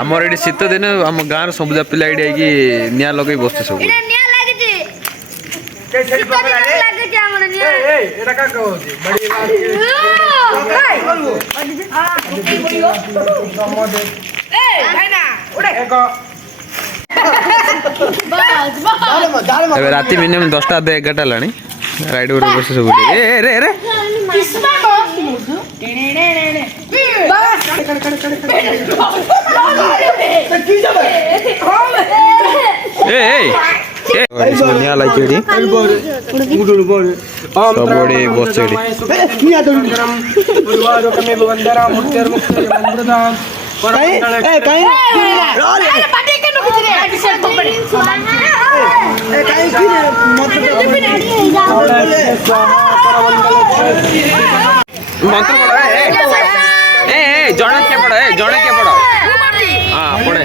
आमर ये शीत दिन आम गाँव सबुजा पिला ये निआ लगे बसते सब राति मिनिमम 10टा 11टा लानी राइड गोटे बस सब मंत्र जड़े के पड़ो जड़े के पड़ो हाँ पड़े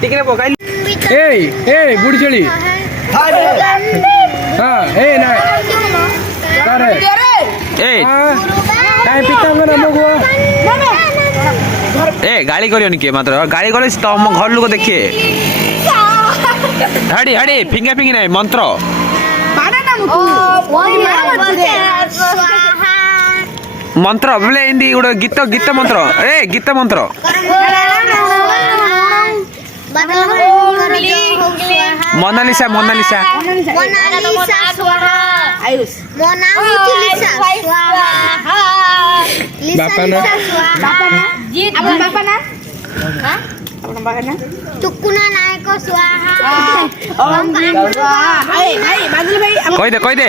टिकने पकाई बुढ़ी चली हाँ ना गाड़ी करियोनी के मात्र गाड़ी करे तुम घर लोग देखिए हाड़ी हाड़ी फिंगा फिंगी नहीं मंत्र मंत्र बोले हिंदी गोटे गीत गीत मंत्र गीत मंत्र मोनालिसा मोनालिसा कह दे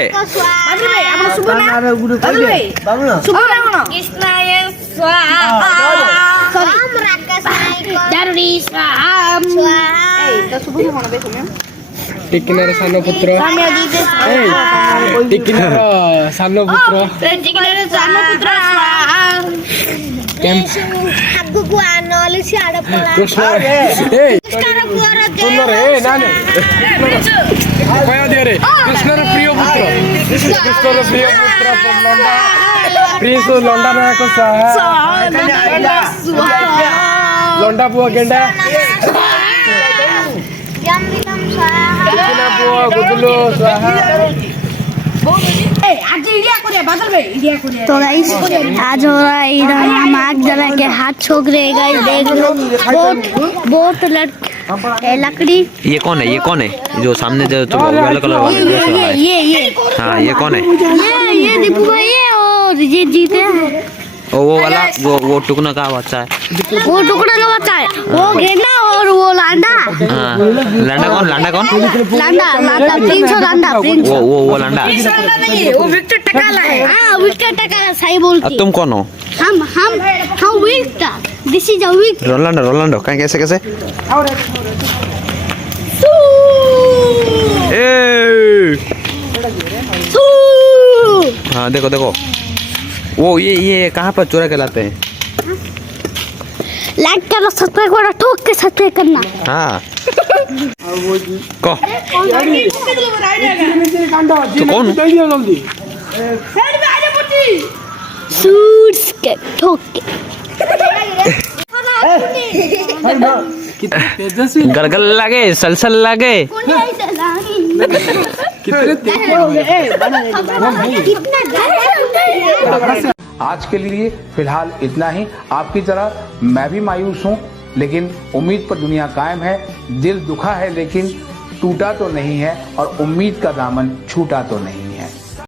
टिकनर सानो पुत्र टिकनर सानो पुत्र कृष्ण कृष्णर प्रिय पुत्र कृष्णर प्रिय पुत्र प्रिंस लंडा नायक लंडा पुआ गेंडा तो गाइस आज हो रहा है इधर हम आग जला के हाथ छोक रहे गाइस देख लो बहुत लकड़ी ये कौन है जो सामने जो येलो कलर वाला ये हाँ ये कौन है ये दीपू भाई है और ये जीते हैं वो वाला वो टुकना का बच्चा है वो टुकड़ा का बच्चा है वो गेंडा और वो लांडा लांडा कौन लांडा प्रिंस और लांडा प्रिंस वो लांडा वो विक्टर टकाला है हाँ विक्टर टकाला सही बोलती तुम कौन हो हम Victor this is a Victor Ronaldo कहीं कैसे हाँ देखो वो ये कहाँ पर चोरा के लाते हैं लाइक करो सब्सक्राइब करो ठोक के सब्सक्राइब करना हाँ कौन सूट्स के ठोक के गलगल लागे सलसल लागे आज के लिए फिलहाल इतना ही। आपकी तरह मैं भी मायूस हूँ, लेकिन उम्मीद पर दुनिया कायम है। दिल दुखा है लेकिन टूटा तो नहीं है और उम्मीद का दामन छूटा तो नहीं।